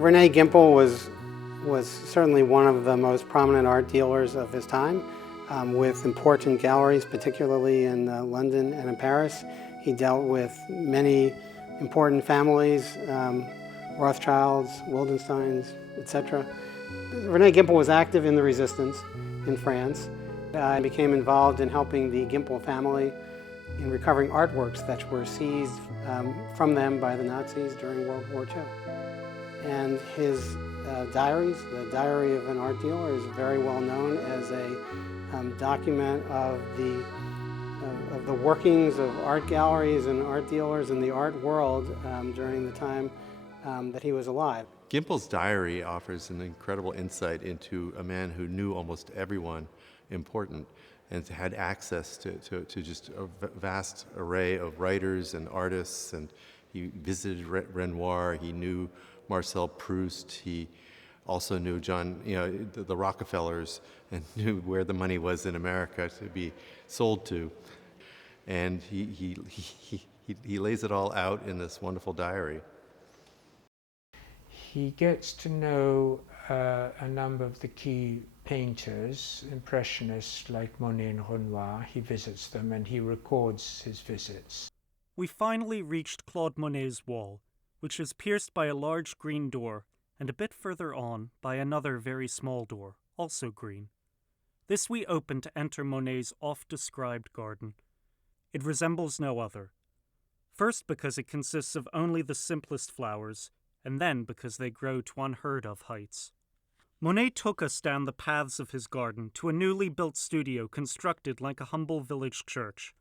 Rene Gimpel was certainly one of the most prominent art dealers of his time, with important galleries, particularly in London and in Paris. He dealt with many important families, Rothschilds, Wildensteins, etc. Rene Gimpel was active in the resistance in France. He became involved in helping the Gimpel family in recovering artworks that were seized from them by the Nazis during World War II. And his diaries, the Diary of an Art Dealer, is very well known as a document of the workings of art galleries and art dealers in the art world during the time that he was alive. Gimpel's diary offers an incredible insight into a man who knew almost everyone important and had access to just a vast array of writers and artists. And he visited Renoir, he knew Marcel Proust, he also knew the Rockefellers, and knew where the money was in America to be sold to. And he lays it all out in this wonderful diary. He gets to know a number of the key painters, impressionists like Monet and Renoir. He visits them and he records his visits. We finally reached Claude Monet's wall, which is pierced by a large green door, and a bit further on by another very small door, also green. This we open to enter Monet's oft-described garden. It resembles no other. First because it consists of only the simplest flowers, and then because they grow to unheard-of heights. Monet took us down the paths of his garden to a newly built studio constructed like a humble village church.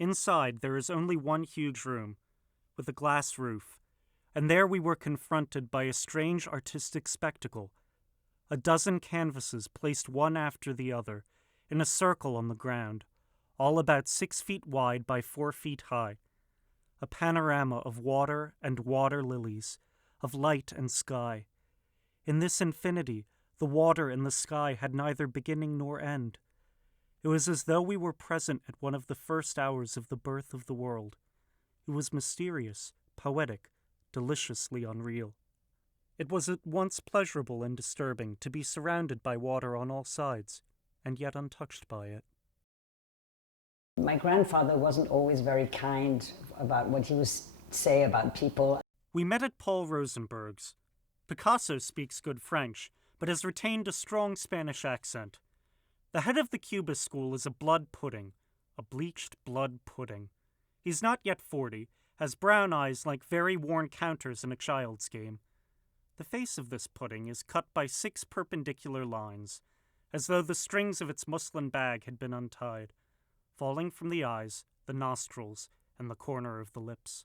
Inside there is only one huge room, with a glass roof, and there we were confronted by a strange artistic spectacle. A dozen canvases placed one after the other, in a circle on the ground, all about 6 feet wide by 4 feet high. A panorama of water and water lilies, of light and sky. In this infinity, the water and the sky had neither beginning nor end. It was as though we were present at one of the first hours of the birth of the world. It was mysterious, poetic, deliciously unreal. It was at once pleasurable and disturbing to be surrounded by water on all sides, and yet untouched by it. My grandfather wasn't always very kind about what he would say about people. We met at Paul Rosenberg's. Picasso speaks good French, but has retained a strong Spanish accent. The head of the Cubist school is a blood pudding, a bleached blood pudding. He's not yet 40, has brown eyes like very worn counters in a child's game. The face of this pudding is cut by 6 perpendicular lines, as though the strings of its muslin bag had been untied, falling from the eyes, the nostrils, and the corner of the lips.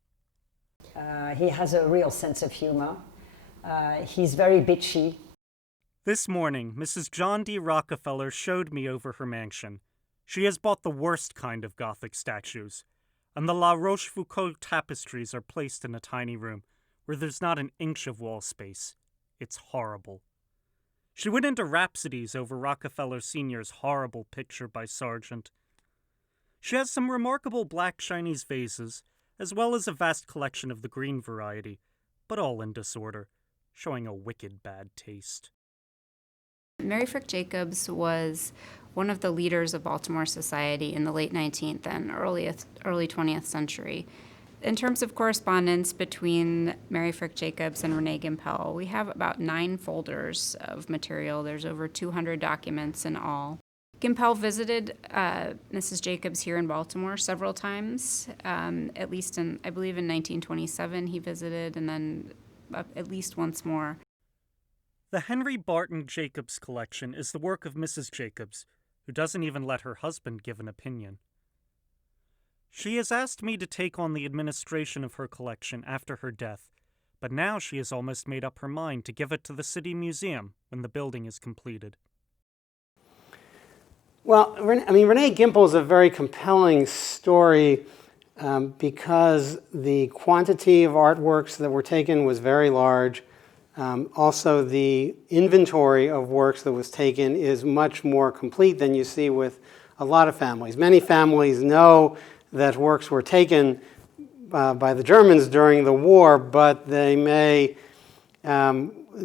He has a real sense of humor. He's very bitchy. This morning, Mrs. John D. Rockefeller showed me over her mansion. She has bought the worst kind of Gothic statues, and the La Rochefoucauld tapestries are placed in a tiny room where there's not an inch of wall space. It's horrible. She went into rhapsodies over Rockefeller Sr.'s horrible picture by Sargent. She has some remarkable black Chinese vases, as well as a vast collection of the green variety, but all in disorder, showing a wicked bad taste. Mary Frick Jacobs was one of the leaders of Baltimore society in the late 19th and early 20th century. In terms of correspondence between Mary Frick Jacobs and Rene Gimpel, we have about 9 folders of material. There's over 200 documents in all. Gimpel visited Mrs. Jacobs here in Baltimore several times, at least I believe in 1927 he visited, and then at least once more. The Henry Barton Jacobs collection is the work of Mrs. Jacobs, who doesn't even let her husband give an opinion. She has asked me to take on the administration of her collection after her death, but now she has almost made up her mind to give it to the City Museum when the building is completed. Well, Rene Gimpel is a very compelling story because the quantity of artworks that were taken was very large. Also, the inventory of works that was taken is much more complete than you see with a lot of families. Many families know that works were taken by the Germans during the war, but they may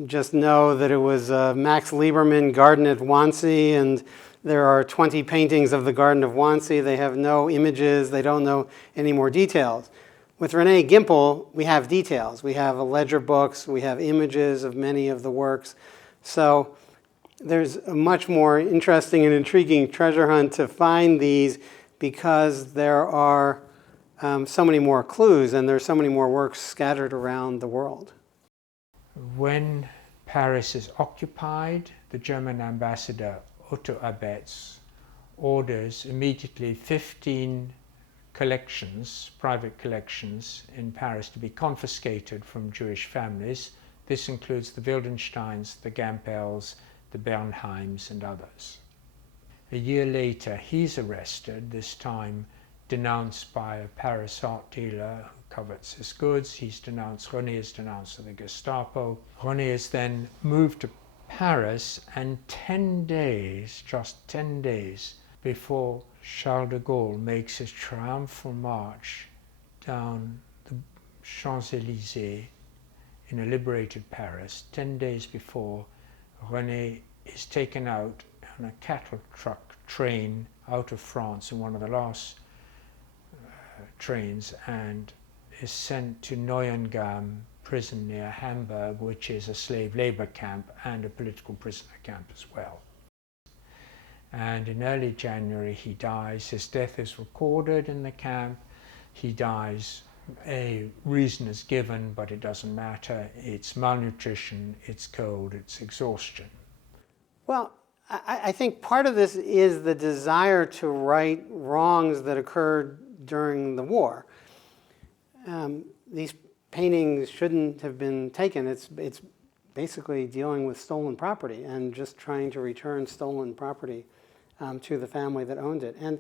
just know that it was Max Lieberman Garden at Wannsee, and there are 20 paintings of the Garden of Wannsee. They have no images. They don't know any more details. With Rene Gimpel, we have details. We have ledger books. We have images of many of the works. So there's a much more interesting and intriguing treasure hunt to find these, because there are so many more clues and there's so many more works scattered around the world. When Paris is occupied, the German ambassador Otto Abetz orders immediately 15 collections, private collections in Paris, to be confiscated from Jewish families. This includes the Wildensteins, the Gampels, the Bernheims, and others. A year later, he's arrested, this time denounced by a Paris art dealer who covets his goods. René is denounced to the Gestapo. René is then moved to Paris, and 10 days, just 10 days, before Charles de Gaulle makes his triumphal march down the Champs-Élysées in a liberated Paris, 10 days before, René is taken out on a cattle truck train out of France in one of the last trains, and is sent to Neuengamme prison near Hamburg, which is a slave labor camp and a political prisoner camp as well. And in early January he dies. His death is recorded in the camp. He dies. A reason is given, but it doesn't matter. It's malnutrition, it's cold, it's exhaustion. Well, I think part of this is the desire to right wrongs that occurred during the war. These paintings shouldn't have been taken. It's basically dealing with stolen property and just trying to return stolen property to the family that owned it. And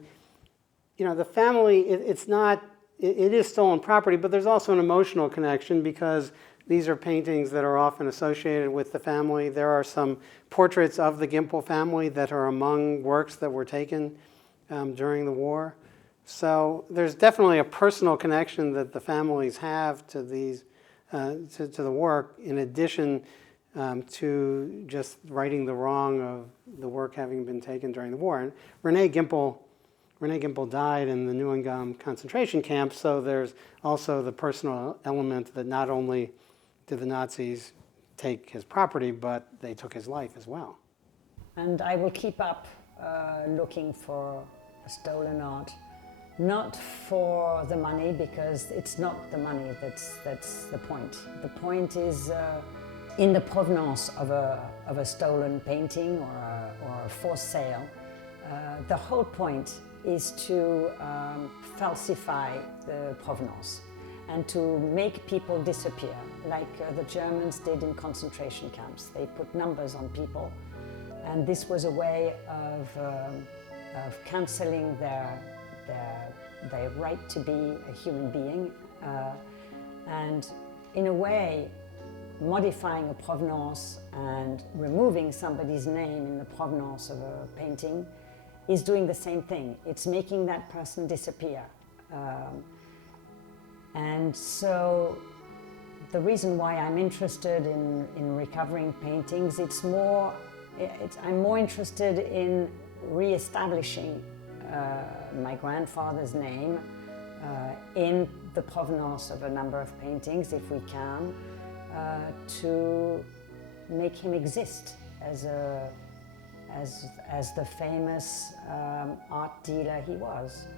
you know, the family, it is stolen property, but there's also an emotional connection, because these are paintings that are often associated with the family. There are some portraits of the Gimpel family that are among works that were taken during the war. So there's definitely a personal connection that the families have to these, to the work, in addition to just righting the wrong of the work having been taken during the war. And Rene Gimpel died in the Neuengamme concentration camp, so there's also the personal element that not only did the Nazis take his property, but they took his life as well. And I will keep up looking for stolen art, not for the money, because it's not the money that's the point. The point is in the provenance of a stolen painting or a forced sale. The whole point is to falsify the provenance and to make people disappear, like the Germans did in concentration camps. They put numbers on people, and this was a way of cancelling their right to be a human being, and in a way modifying a provenance and removing somebody's name in the provenance of a painting is doing the same thing. It's making that person disappear. And so the reason why I'm interested in recovering paintings, I'm more interested in re-establishing my grandfather's name in the provenance of a number of paintings, if we can, to make him exist as the famous art dealer he was.